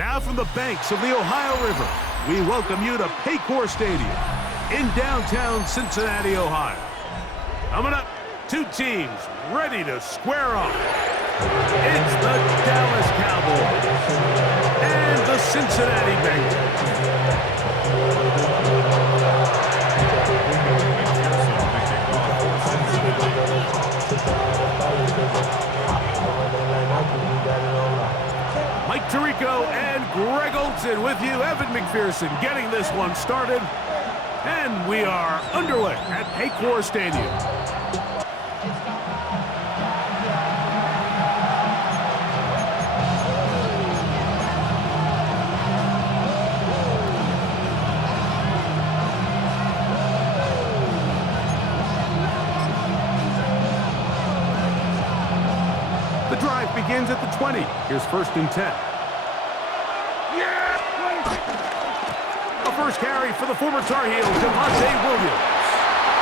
Now from the banks of the Ohio River, we welcome you to Paycor Stadium in downtown Cincinnati, Ohio. Coming up, two teams ready to square off. It's the Dallas Cowboys and the Cincinnati Bengals. Mike Tirico and Greg Olson with you. Evan McPherson getting this one started. And we are underway at Paycor Stadium. The drive begins at the 20. Here's 1st and 10. A first carry for the former Tar Heel, Javonte Williams.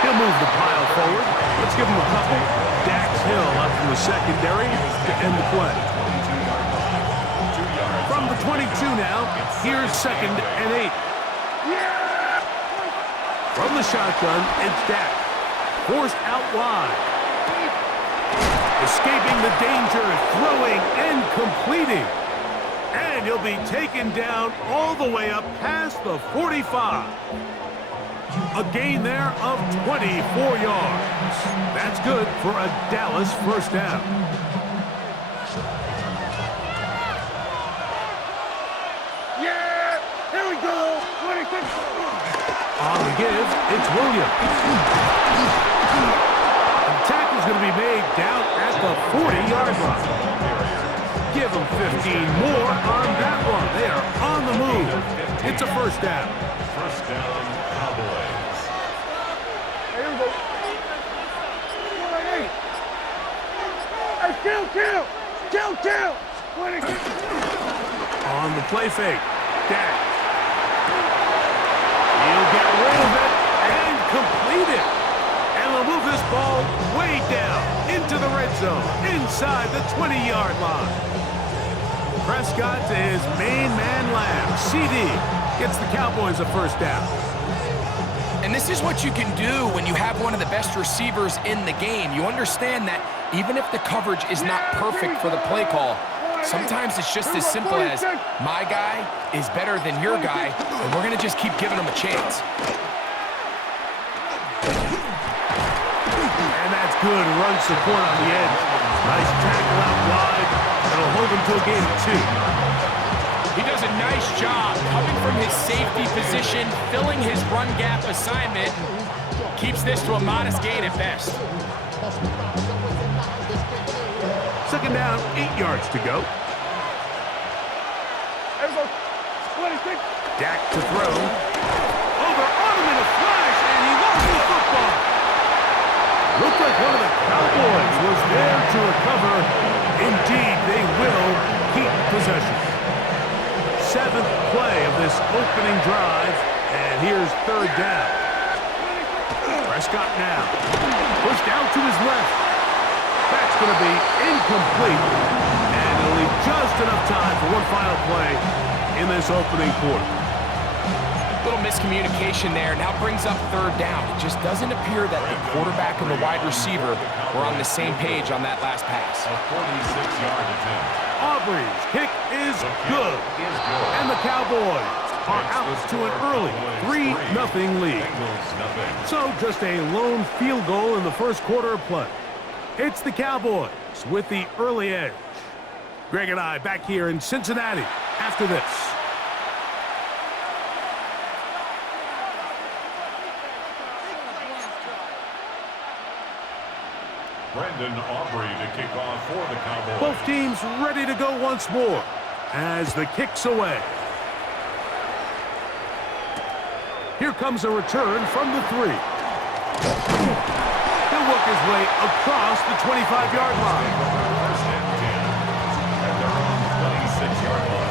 He'll move the pile forward. Let's give him a couple. Dax Hill up from the secondary to end the play. From the 22 now, here's 2nd and 8. From the shotgun, it's Dax. Forced out wide. Escaping the danger, throwing and completing. And he'll be taken down all the way up past the 45. A gain there of 24 yards. That's good for a Dallas first down. Yeah! Here we go! 26. On the give, it's Williams. The tackle's going to be made down at the 40-yard line. Give them 15 more on that one. They are on the move. It's a first down. First down, Cowboys. Here we go. Hey, kill! 26. On the play fake, Dax. He'll get rid of it and complete it. And they'll move this ball way down into the red zone, inside the 20-yard line. Prescott to his main man Lamb. CD gets the Cowboys a first down. And this is what you can do when you have one of the best receivers in the game. You understand that even if the coverage is not perfect for the play call, sometimes it's just as simple as my guy is better than your guy, and we're going to just keep giving him a chance. And that's good run support on the edge. Nice tackle out wide. That'll hold him to a gain of 2. He does a nice job coming from his safety position, filling his run gap assignment, keeps this to a modest gain at best. 2nd down, 8 yards to go. Here we go. 26. Dak to throw. Over on him in a flash, and he lost the football. Looked like one of the Cowboys was there to recover. Indeed, they will keep possession. 7th play of this opening drive, and here's 3rd down. Prescott now. Pushed out to his left. That's going to be incomplete, and it'll leave just enough time for one final play in this opening quarter. Little miscommunication there. Now brings up 3rd down. It just doesn't appear that the quarterback and the wide receiver were on the same page on that last pass. A 46-yard attempt. Aubrey's kick is good, and the Cowboys are out to an early 3-0 lead. So just a lone field goal in the first quarter of play. It's the Cowboys with the early edge. Greg and I back here in Cincinnati after this. Brendan Aubrey to kick off for the Cowboys. Both teams ready to go once more as the kick's away. Here comes a return from the 3. He'll work his way across the 25-yard line. First and 10 at their own 26-yard line.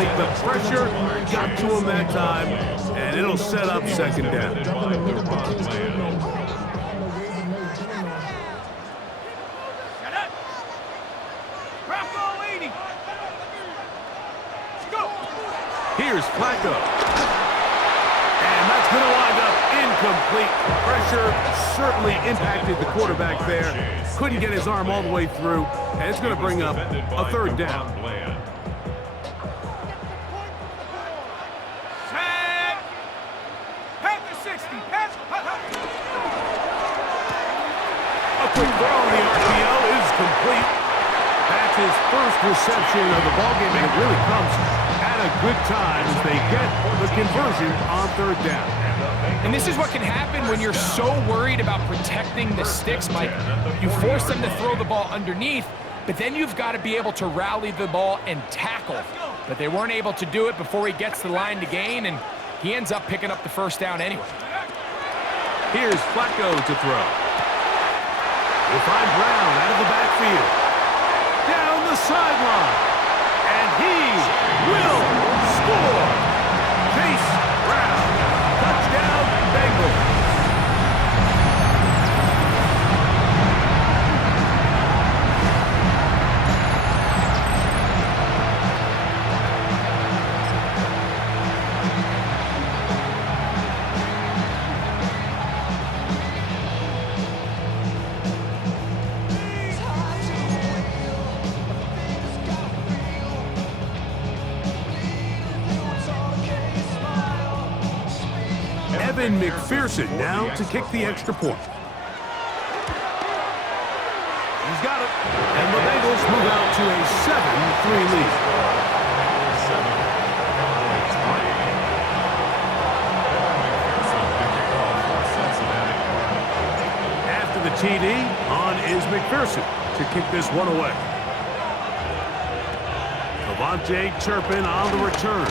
incomplete. The pressure got to him that time, and it'll set up second down. Here's Flacco. And that's going to wind up incomplete. Pressure certainly impacted the quarterback there. Couldn't get his arm all the way through, and it's going to bring up a third down. Set. Pat the 60. Pat. A quick throw on the RPO is complete. That's his first reception of the ballgame, and it really comes at a good time as they get the conversion on third down. And this is what can happen when you're so worried about protecting the sticks, Mike. You force them to throw the ball underneath, but then you've got to be able to rally the ball and tackle. But they weren't able to do it before he gets the line to gain, and he ends up picking up the first down anyway. Here's Flacco to throw. We'll find Brown out of the backfield. Down the sideline. And he will score. Chase Brown. Touchdown, Bengals. Evan McPherson now to kick the extra point. He's got it. And the Bengals move out to a 7-3 lead. After the TD, on is McPherson to kick this one away. Devontae Turpin on the return.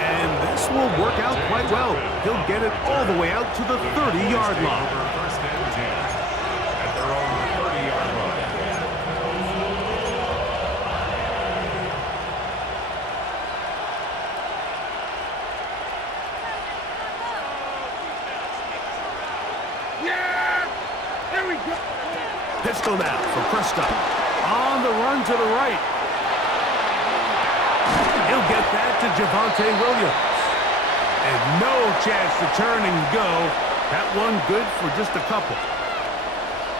And this will work out quite well. He'll get it all the way out to the 30-yard line. First and 10 at their own 30-yard line. Yeah! There we go. Pistol now for Prescott. On the run to the right. He'll get that to Javonte Williams. And no chance to turn and go. That one good for just a couple.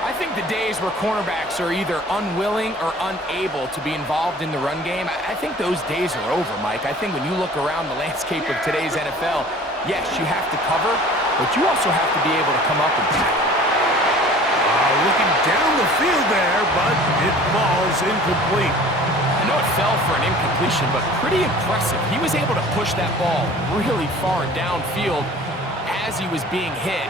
I think the days where cornerbacks are either unwilling or unable to be involved in the run game, I think those days are over, Mike. I think when you look around the landscape of today's NFL, yes, you have to cover, but you also have to be able to come up and tackle. Looking down the field there, but it falls incomplete. I know it fell for an incompletion, but pretty impressive. He was able to push that ball really far downfield as he was being hit.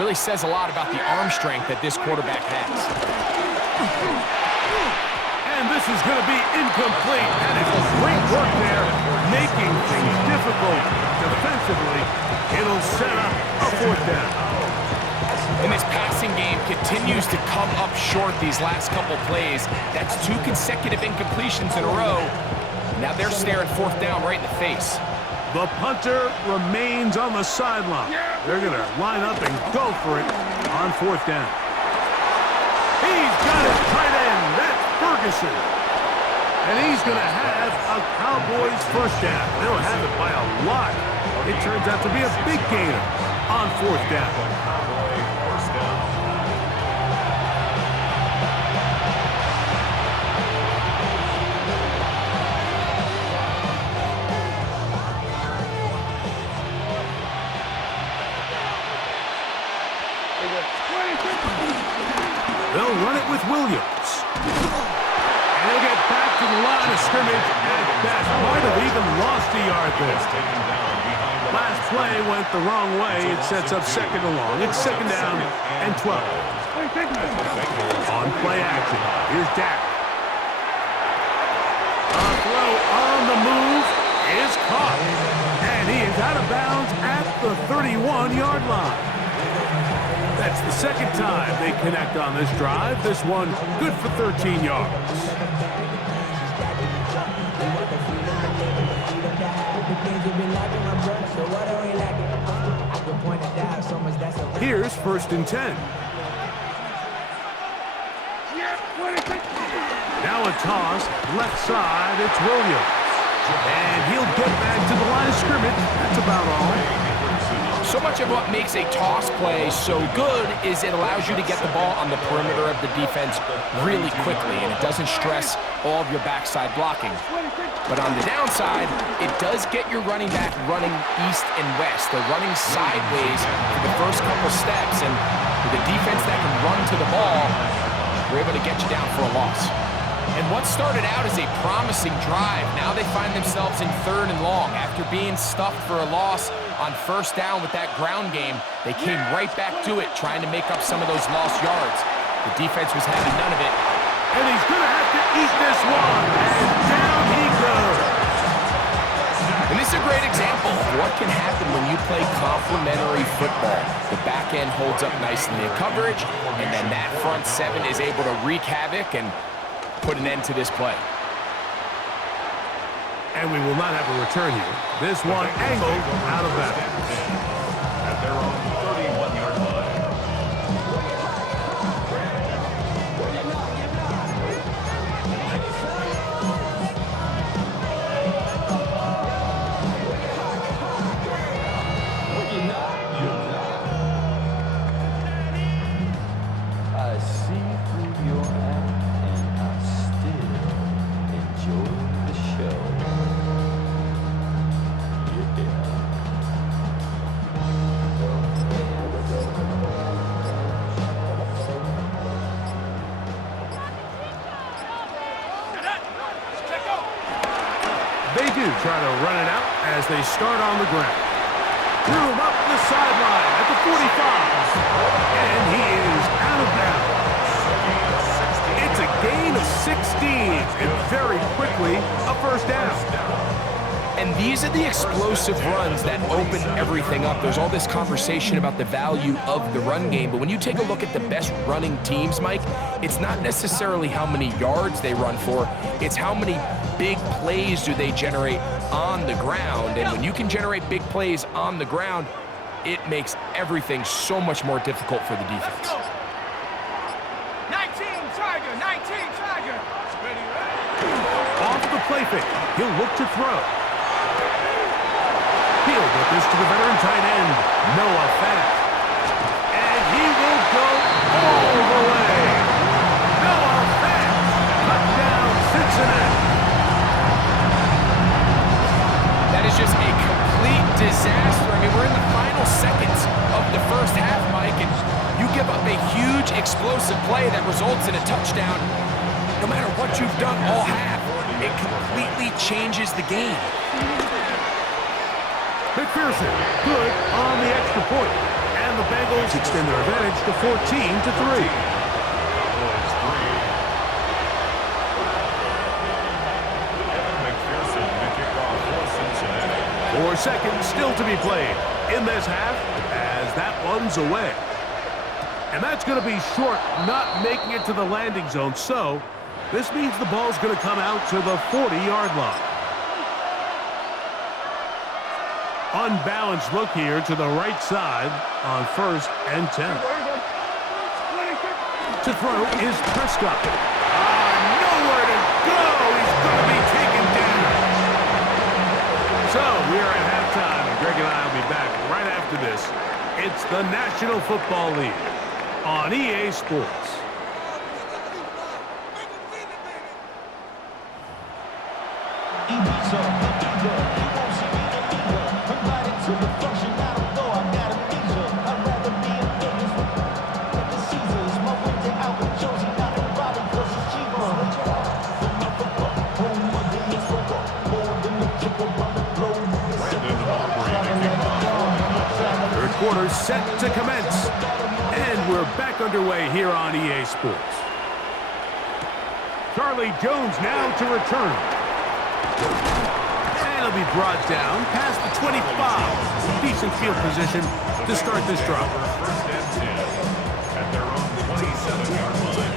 Really says a lot about the arm strength that this quarterback has. And this is going to be incomplete. That is great work there, making things difficult defensively. It'll set up a fourth down. And this passing game continues to come up short these last couple plays. That's 2 consecutive incompletions in a row. Now they're staring fourth down right in the face. The punter remains on the sideline. They're going to line up and go for it on fourth down. He's got his tight end. That's Ferguson. And he's going to have a Cowboys first down. They'll have it by a lot. It turns out to be a big gainer on fourth down. They'll run it with Williams. And he'll get back to the line of scrimmage at best. Might have even lost a yard there. Last play went the wrong way. It sets up second and long. It's second down and 12. On play action. Here's Dak. A throw on the move is caught. And he is out of bounds at the 31-yard line. That's the second time they connect on this drive. This one good for 13 yards. Here's 1st and 10. Now a toss, left side, it's Williams. And he'll get back to the line of scrimmage. That's about all. So much of what makes a toss play so good is it allows you to get the ball on the perimeter of the defense really quickly, and it doesn't stress all of your backside blocking. But on the downside, it does get your running back running east and west. They're running sideways for the first couple steps, and with a defense that can run to the ball, we're able to get you down for a loss. And what started out as a promising drive, now they find themselves in 3rd and long. After being stuffed for a loss on 1st down with that ground game, they came right back to it, trying to make up some of those lost yards. The defense was having none of it. And he's going to have to eat this one. And down he goes. And this is a great example of what can happen when you play complementary football. The back end holds up nicely in coverage, and then that front 7 is able to wreak havoc and put an end to this play. And we will not have a return here. This one angled out of bounds. At their own 31-yard line. I see through your act and I still enjoy the show. Yeah. They do try to run it out as they start on the ground. Room up the sideline at the 45. And he is out of bounds. It's a gain of 16. And very quickly, a 1st down. And these are the explosive runs that open everything up. There's all this conversation about the value of the run game, but when you take a look at the best running teams, Mike, it's not necessarily how many yards they run for, it's how many big plays do they generate on the ground. And when you can generate big plays on the ground, it makes everything so much more difficult for the defense. 19 Tiger, 19 Tiger. Off the play fake, he'll look to throw. He'll get this to the veteran tight end, Noah Fant. And he will go all the way. Noah Fant, touchdown Cincinnati. That is just a complete disaster. I mean, we're in the final seconds of the 1st half, Mike, and you give up a huge explosive play that results in a touchdown. No matter what you've done all half, it completely changes the game. McPherson, good on the extra point. And the Bengals extend their advantage to 14-3. 4 seconds still to be played in this half as that one's away. And that's going to be short, not making it to the landing zone. So this means the ball's going to come out to the 40-yard line. Unbalanced look here to the right side on 1st and 10. To throw is Prescott. Nowhere to go. He's going to be taken down. So we are at halftime, and Greg and I will be back right after this. It's the National Football League on EA Sports. Quarter set to commence, and we're back underway here on EA Sports. Charlie Jones now to return, and he'll be brought down past the 25. Decent field position to start this drive. 1st and 10 at their own 27-yard line.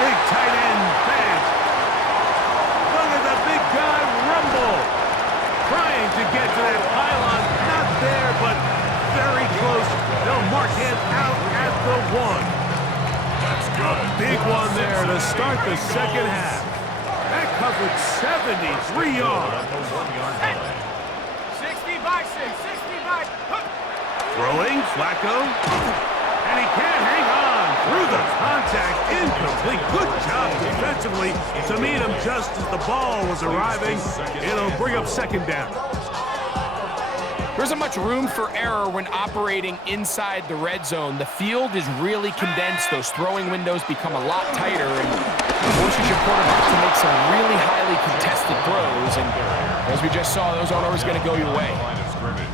big tight end fast. Look at the big guy rumble. Trying to get to that pylon. Not there, but very close. They'll mark him out at the 1. A big one there to start the second half. That covered 73 yards. 60 by 6, 60 by... Throwing, Flacco. And he can't hang on. Through the contact, incomplete. Good job defensively to meet him just as the ball was arriving. It'll bring up second down. There isn't much room for error when operating inside the red zone. The field is really condensed. Those throwing windows become a lot tighter and forces your quarterback to make some really highly contested throws. And as we just saw, those aren't always going to go your way.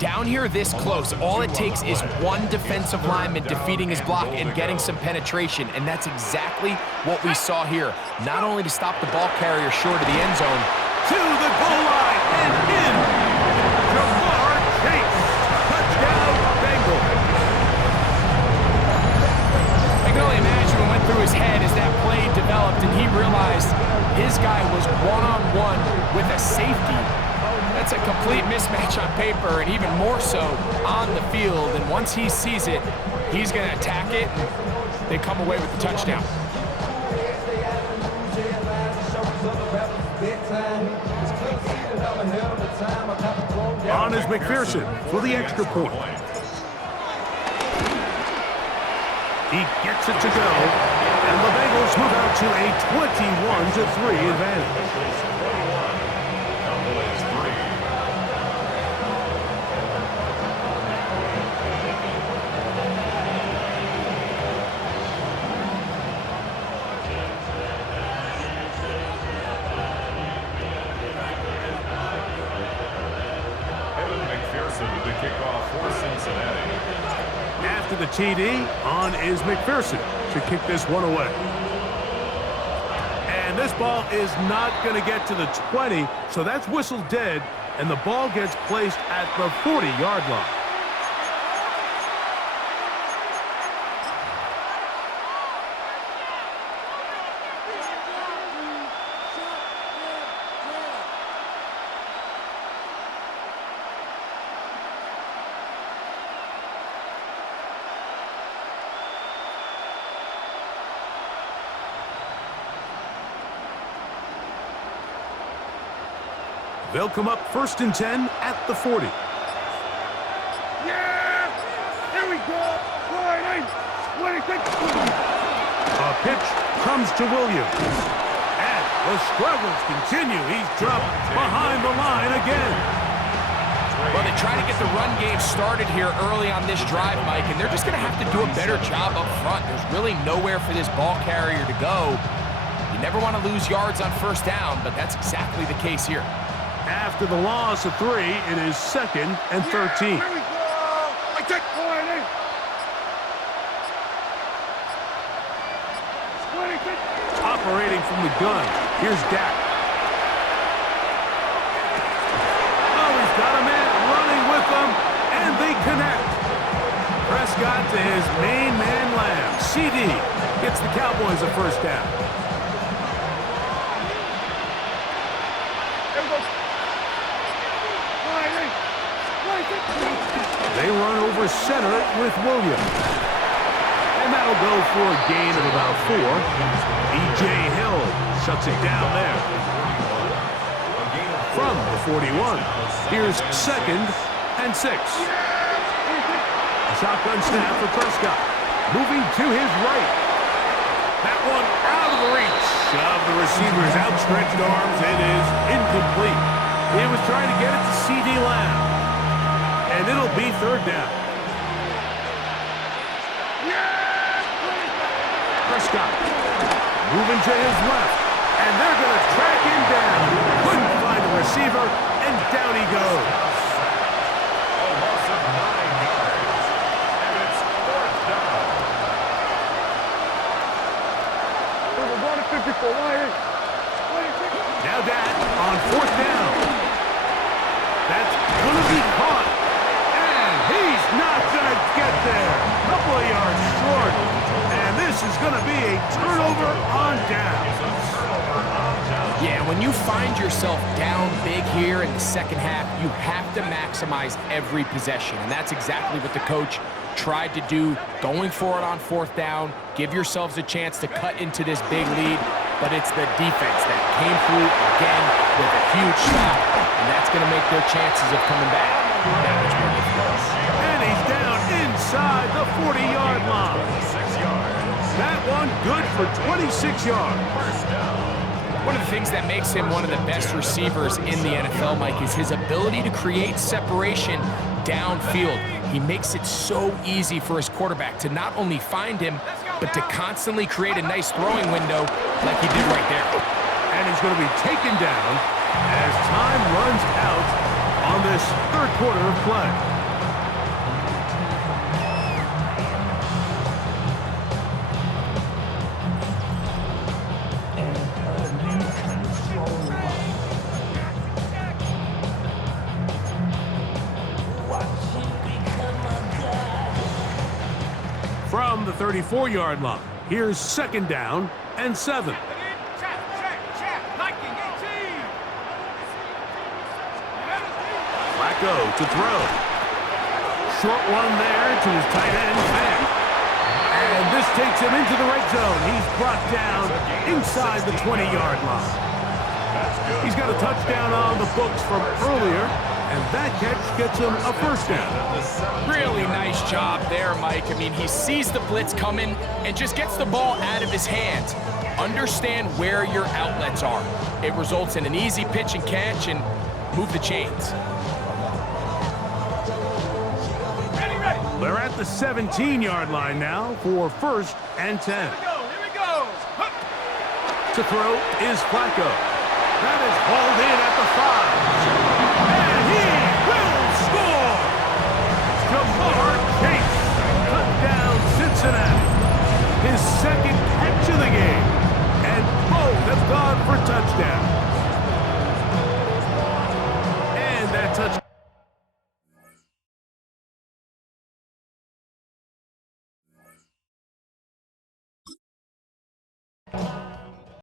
Down here this close, all it takes is one defensive lineman defeating his block and getting some penetration, and that's exactly what we saw here. Not only to stop the ball carrier short of the end zone, to the goal line and in. Jamar Chase. Touchdown, Bengals. I can only imagine what went through his head as that play developed and he realized his guy was one-on-one with a safety. That's a complete mismatch on paper and even more so on the field. And once he sees it, he's going to attack it, and they come away with the touchdown. On is McPherson for the extra point. He gets it to go, and the Bengals move out to a 21-3 advantage. The kickoff for Cincinnati. After the TD, on is McPherson to kick this one away. And this ball is not going to get to the 20, so that's whistled dead, and the ball gets placed at the 40-yard line. They'll come up 1st and 10 at the 40. Yeah! Here we go! A pitch comes to Williams. And the struggles continue. He's dropped behind the line again. Well, they try to get the run game started here early on this drive, Mike, and they're just going to have to do a better job up front. There's really nowhere for this ball carrier to go. You never want to lose yards on 1st down, but that's exactly the case here. After the loss of 3, it is 2nd and 13. Here we go! I take point in. Operating from the gun, here's Dak. Oh, he's got a man running with them, and they connect. Prescott to his main man Lamb. CD gets the Cowboys a 1st down. They run over center with Williams. And that'll go for a gain of about 4. E.J. Hill shuts it down there. From the 41, here's 2nd and 6. Shotgun snap for Prescott. Moving to his right. That one out of the reach of the receiver's outstretched arms. It is incomplete. He was trying to get it to C.D. Lamb. And it'll be 3rd down. Prescott moving to his left. And they're going to track him down. Couldn't find a receiver, and down he goes. A loss of 9 yards. And it's 4th down. Now Dak on 4th down. That's going to be caught. And he's not going to get there. A couple of yards short. And this this is going to be a turnover on downs. Yeah, when you find yourself down big here in the second half, you have to maximize every possession, and that's exactly what the coach tried to do, going for it on fourth down, give yourselves a chance to cut into this big lead, but it's the defense that came through again with a huge stop, and that's going to make their chances of coming back that much more difficult. And he's down inside the 40-yard line. 6 yards. That one good for 26 yards. First down. One of the things that makes him one of the best receivers in the NFL, Mike, is his ability to create separation downfield. He makes it so easy for his quarterback to not only find him, but to constantly create a nice throwing window like he did right there. And he's going to be taken down as time runs out on this third quarter of play. From the 34-yard line, here's second down and 7. Flacco to throw. Short one there to his tight end, Fant. And this takes him into the red zone. He's brought down inside the 20-yard line. He's got a touchdown on the books from earlier, and that catch gets him a first down. Really nice job there, Mike. I mean, he sees the blitz coming and just gets the ball out of his hands. Understand where your outlets are. It results in an easy pitch and catch and move the chains. They're at the 17-yard line now for first and 10. Here we go. To throw is Flacco. That is hauled in at the 5. And he will score! Jamar